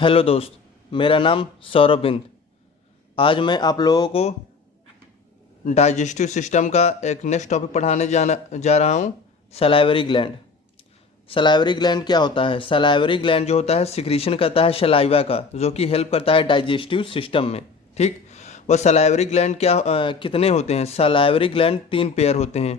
Hello दोस्त, मेरा नाम सौरभ बिंद। आज मैं आप लोगों को डाइजेस्टिव सिस्टम का एक नेक्स्ट टॉपिक पढ़ाने जा रहा हूँ। Salivary gland. सलाइवरी ग्लैंड क्या होता है? सलाइवरी ग्लैंड जो होता है सिक्रीशन करता है सलाइवा का, जो कि हेल्प करता है डाइजेस्टिव सिस्टम में। ठीक। वह सलाइवरी ग्लैंड कितने होते हैं? सलाइवरी ग्लैंड 3 पेयर होते हैं।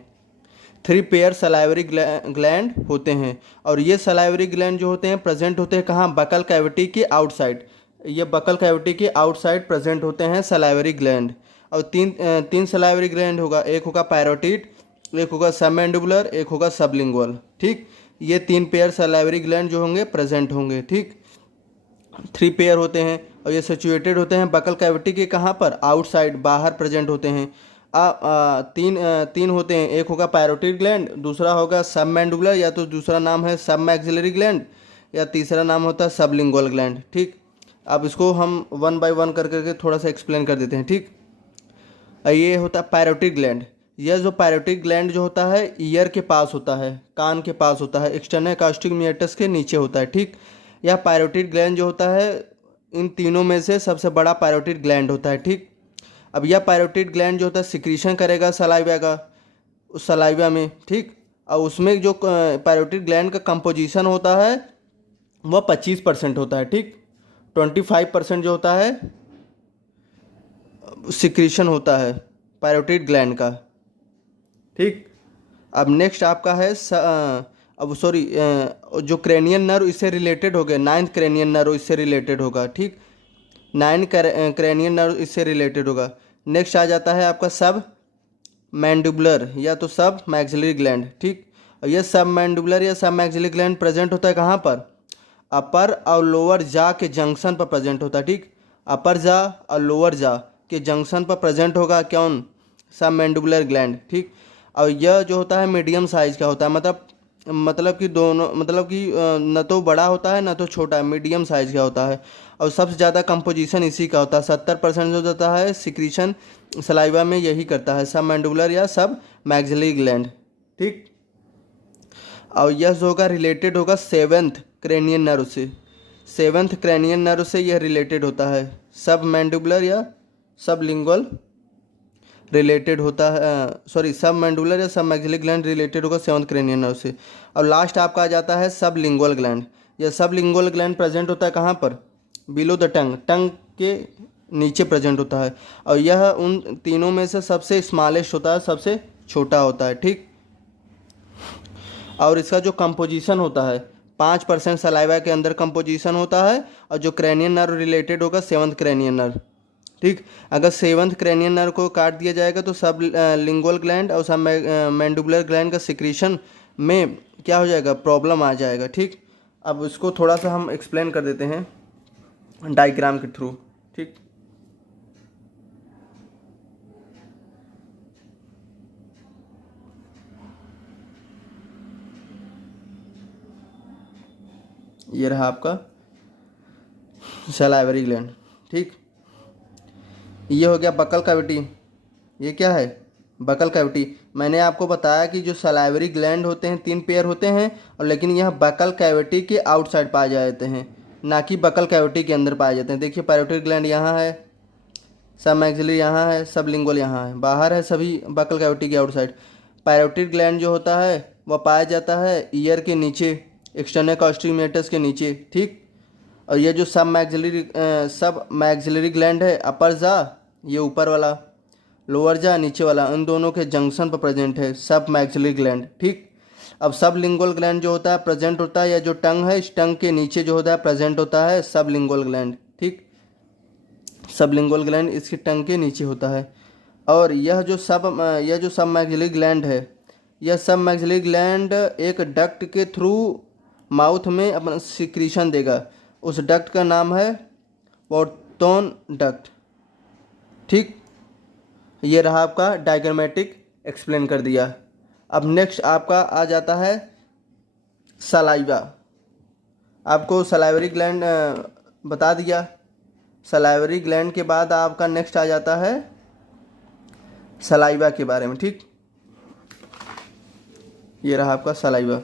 3 पेयर सलाइवरी ग्लैंड होते हैं। और ये सलाइवरी ग्लैंड जो होते हैं प्रेजेंट होते हैं कहाँ? बकल कैविटी के आउटसाइड। ये बकल कैविटी के आउटसाइड प्रेजेंट होते हैं सलाइवरी ग्लैंड। और तीन सलाइवरी ग्लैंड होगा, एक होगा पैरोटिड, एक होगा सबमैंडिबुलर, एक होगा सबलिंगुअल। ठीक। ये 3 पेयर सलाइवरी ग्लैंड जो होंगे प्रेजेंट होंगे। ठीक। 3 पेयर होते हैं और ये सिचुएटेड होते हैं बकल कैविटी के कहाँ पर? आउटसाइड, बाहर प्रेजेंट होते हैं। तीन होते हैं, एक होगा पैरोटिड ग्लैंड, दूसरा होगा सबमैंडिबुलर, या तो दूसरा नाम है सब मैक्सिलरी ग्लैंड, या तीसरा नाम होता है सबलिंगुअल ग्लैंड। ठीक। अब इसको हम 1 बाय 1 कर करके थोड़ा सा एक्सप्लेन कर देते हैं। ठीक। ये होता है पैरोटिड ग्लैंड। यह जो पैरोटिड ग्लैंड जो होता है ईयर के पास होता है, कान के पास होता है, एक्सटर्नल कास्टिक मिएटस के नीचे होता है। ठीक। यह पैरोटिड ग्लैंड जो होता है इन तीनों में से सबसे बड़ा पैरोटिड ग्लैंड होता है। ठीक। अब यह पैरोटिड ग्लैंड जो होता है सिक्रीशन करेगा सलाइवा का, उस सलाइवा में। ठीक। और उसमें जो पैरोटिड ग्लैंड का कंपोजिशन होता है वह 25% होता है। ठीक। 25% जो होता है सिक्रीशन होता है पैरोटिड ग्लैंड का। ठीक। अब नेक्स्ट आपका है अब सॉरी, जो क्रेनियन नर्व इससे रिलेटेड हो गया, 9th क्रेनियन नर्व इससे रिलेटेड होगा। ठीक। 9 क्रेनियन नर्व इससे रिलेटेड होगा। नेक्स्ट आ जाता है आपका सब मैंडिबुलर या तो सब मैक्सिलरी ग्लैंड। ठीक। और ये सब मैंडिबुलर या सब मैक्सिलरी ग्लैंड प्रेजेंट होता है कहाँ पर? अपर और लोअर जा के जंक्शन पर प्रेजेंट होता है। ठीक। अपर जा और लोअर जा के जंक्शन पर प्रेजेंट होगा कौन? सब मैंडिबुलर ग्लैंड। ठीक। और यह जो होता है मीडियम साइज का होता है, मतलब कि दोनों, मतलब कि न तो बड़ा होता है न तो छोटा है, मीडियम साइज का होता है। और सबसे ज़्यादा कंपोजिशन इसी का होता है, 70% जो होता है सिक्रीशन सलाइवा में यही करता है, सब मैंडिबुलर या सब मैक्सिलरी ग्लैंड। ठीक। और यह जो होगा रिलेटेड होगा 7th क्रेनियन नर्व से। 7th क्रेनियन नर्व से यह रिलेटेड होता है, सब मैंडिबुलर या सब लिंगुअल रिलेटेड होता है, सॉरी सब मैंडिबुलर या सब मैक्सिलरी ग्लैंड रिलेटेड होगा 7th क्रेनियन नर्व से। और लास्ट आपका आ जाता है सब लिंगुअल ग्लैंड। यह सब लिंगुअल ग्लैंड प्रेजेंट होता है कहाँ पर? बिलो द टंग, टंग के नीचे प्रेजेंट होता है। और यह उन तीनों में से सबसे स्मॉलेस्ट होता है, सबसे छोटा होता है। ठीक। और इसका जो कंपोजिशन होता है 5% सलाइवा के अंदर कंपोजिशन होता है। और जो क्रेनियन नर्व रिलेटेड होगा 7th क्रेनियन नर्व। ठीक। अगर 7th क्रेनियन नर्व को काट दिया जाएगा तो सब लिंगुअल ग्लैंड और सब मैंडिबुलर ग्लैंड का सिक्रीशन में क्या हो जाएगा? प्रॉब्लम आ जाएगा। ठीक। अब इसको थोड़ा सा हम एक्सप्लेन कर देते हैं डायग्राम के थ्रू। ठीक। ये रहा आपका सलाइवरी ग्लैंड। ठीक। ये हो गया बकल कैविटी। ये क्या है? Buccal cavity. मैंने आपको बताया कि जो सलाइवरी ग्लैंड होते हैं 3 पेयर होते हैं, और लेकिन यह बकल कैविटी के आउटसाइड पाए जाते हैं, ना कि बकल कैविटी के अंदर पाए जाते हैं। देखिए पैरोटिड ग्लैंड यहाँ है, सब मैक्सिलरी यहाँ है, सब लिंगुअल यहाँ है, बाहर है सभी बकल कैविटी के आउटसाइड। पैरोटिड ग्लैंड जो होता है वह पाया जाता है ईयर के नीचे, एक्सटर्नल कॉस्ट्रिमेटस के नीचे। ठीक। और ये जो सब मैक्सिलरी ग्लैंड है, अपर जा ये ऊपर वाला, लोअर जा नीचे वाला, इन दोनों के जंक्शन पर प्रेजेंट है सब मैक्सिलरी ग्लैंड। ठीक। अब सब लिंगुअल ग्लैंड जो होता है प्रेजेंट होता है, या जो टंग है इस टंग के नीचे जो होता है प्रेजेंट होता है सब लिंगुअल ग्लैंड। ठीक। सब लिंगुअल ग्लैंड इसकी टंग के नीचे होता है। और यह जो सब मैक्सिलरी ग्लैंड है, यह सब मैक्सिलरी ग्लैंड एक डक्ट के थ्रू माउथ में अपना सिक्रीशन देगा। उस डक्ट का नाम है पोर्थोन डक्ट। ठीक। ये रहा आपका डायग्रामेटिक एक्सप्लेन कर दिया। अब नेक्स्ट आपका आ जाता है सलाइवा। आपको सलाइवरी ग्लैंड बता दिया। सलाइवरी ग्लैंड के बाद आपका नेक्स्ट आ जाता है सलाइवा के बारे में। ठीक। ये रहा आपका सलाइवा।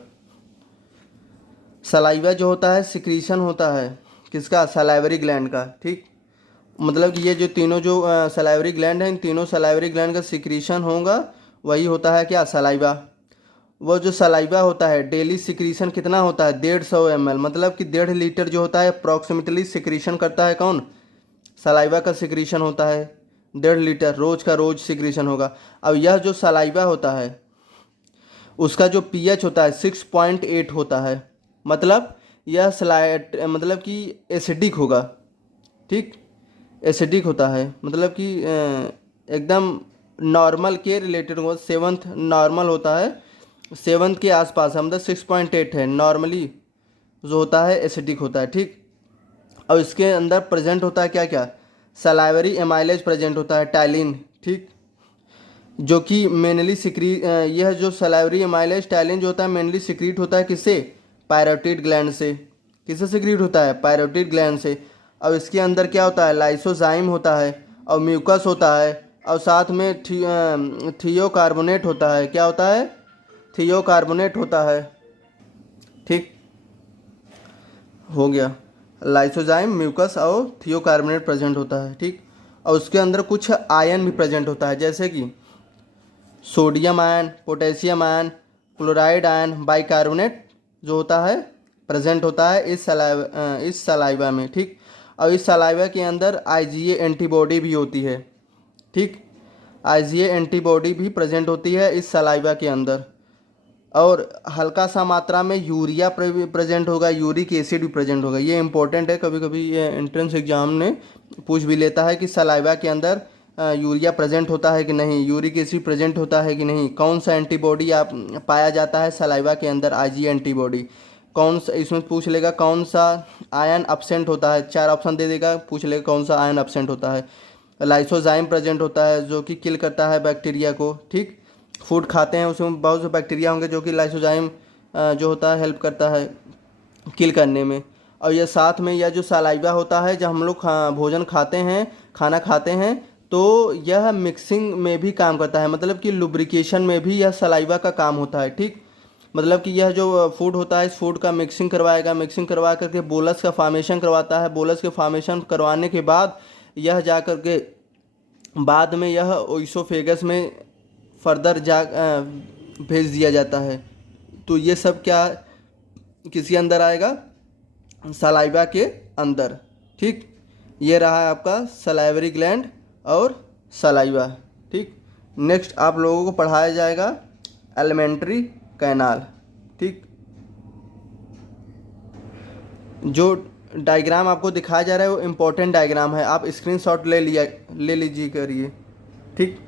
सलाइवा जो होता है सिक्रीशन होता है किसका, सलाइवरी ग्लैंड का। ठीक, मतलब कि ये जो तीनों जो सलाइवरी ग्लैंड हैं, इन तीनों सलाइवरी ग्लैंड का सिक्रीशन होगा, वही होता है क्या, सलाइवा। वो जो सलाइवा होता है डेली सिक्रीशन कितना होता है, 150 ml, मतलब कि 1.5 लीटर जो होता है अप्रॉक्सीमेटली सिक्रीशन करता है कौन, सलाइवा का सिक्रीशन होता है 1.5 लीटर, रोज का रोज सिक्रीशन होगा। अब यह जो सलाइवा होता है उसका जो पीएच होता है 6.8 होता है, मतलब यह स्लाइड मतलब कि एसिडिक होगा। ठीक, एसिडिक होता है, मतलब कि एकदम नॉर्मल के रिलेटेड होगा, 7th नॉर्मल होता है, 7th के आसपास है, मतलब 6.8 है नॉर्मली जो होता है एसिडिक होता है। ठीक, और इसके अंदर प्रेजेंट होता है क्या क्या, सलाइवरी एमाइलेज प्रेजेंट होता है, टाइलिन। ठीक, जो कि मेनली यह जो सलाइवरी एमाइलेज टाइलिन जो होता है मेनली सिक्रीट होता है किससे, पायरोटिड ग्लैंड से। किससे सिक्रीट होता है, पायरोटिड ग्लैंड से। अब इसके अंदर क्या होता है, लाइसोजाइम होता है और म्यूकस होता है और साथ में थियोकार्बोनेट होता है। क्या होता है, थियोकार्बोनेट होता है। ठीक, हो गया, लाइसोजाइम, म्यूकस और थियोकार्बोनेट प्रेजेंट होता है। ठीक, और उसके अंदर कुछ आयन भी प्रेजेंट होता है, जैसे कि sodium ion, potassium ion, chloride ion, bicarbonate जो होता है प्रेजेंट होता है इस सलाइवा में। ठीक, और इस सलाइवा के अंदर आईजीए एंटीबॉडी भी होती है। ठीक, आईजीए एंटीबॉडी भी प्रेजेंट होती है इस सलाइवा के अंदर, और हल्का सा मात्रा में यूरिया प्रेजेंट होगा, यूरिक एसिड भी प्रेजेंट होगा। ये इंपॉर्टेंट है, कभी कभी ये एंट्रेंस एग्जाम में पूछ भी लेता है कि सलाइवा के अंदर यूरिया प्रेजेंट होता है कि नहीं, यूरिक एसिड प्रेजेंट होता है कि नहीं, कौन सा एंटीबॉडी आप पाया जाता है सलाइवा के अंदर, आईजी एंटीबॉडी। कौन सा, इसमें पूछ लेगा कौन सा आयन अब्सेंट होता है, 4 ऑप्शन दे देगा, पूछ लेगा कौन सा आयन अब्सेंट होता है। लाइसोजाइम प्रेजेंट होता है जो कि किल करता है बैक्टीरिया को। ठीक, फूड खाते हैं उसमें बहुत से बैक्टीरिया होंगे जो कि लाइसोजाइम जो होता है हेल्प करता है किल करने में। और यह साथ में यह जो सलाइवा होता है जब हम लोग भोजन खाते हैं, खाना खाते हैं, तो यह मिक्सिंग में भी काम करता है, मतलब कि लुब्रिकेशन में भी यह सलाइवा का काम होता है। ठीक, मतलब कि यह जो फूड होता है इस फूड का मिक्सिंग करवाएगा, मिक्सिंग करवा करके बोलस का फॉर्मेशन करवाता है, बोलस के फॉर्मेशन करवाने के बाद यह जा करके बाद में यह ओइसोफेगस में फर्दर भेज दिया जाता है। तो ये सब क्या किसी अंदर आएगा, सलाइवा के अंदर। ठीक, ये रहा है आपका सलाइवरी ग्लैंड और सलाइवा। ठीक, नेक्स्ट आप लोगों को पढ़ाया जाएगा एलिमेंट्री कैनाल। ठीक, जो डायग्राम आपको दिखाया जा रहा है वो इम्पोर्टेंट डायग्राम है, आप स्क्रीनशॉट ले लीजिए करिए। ठीक।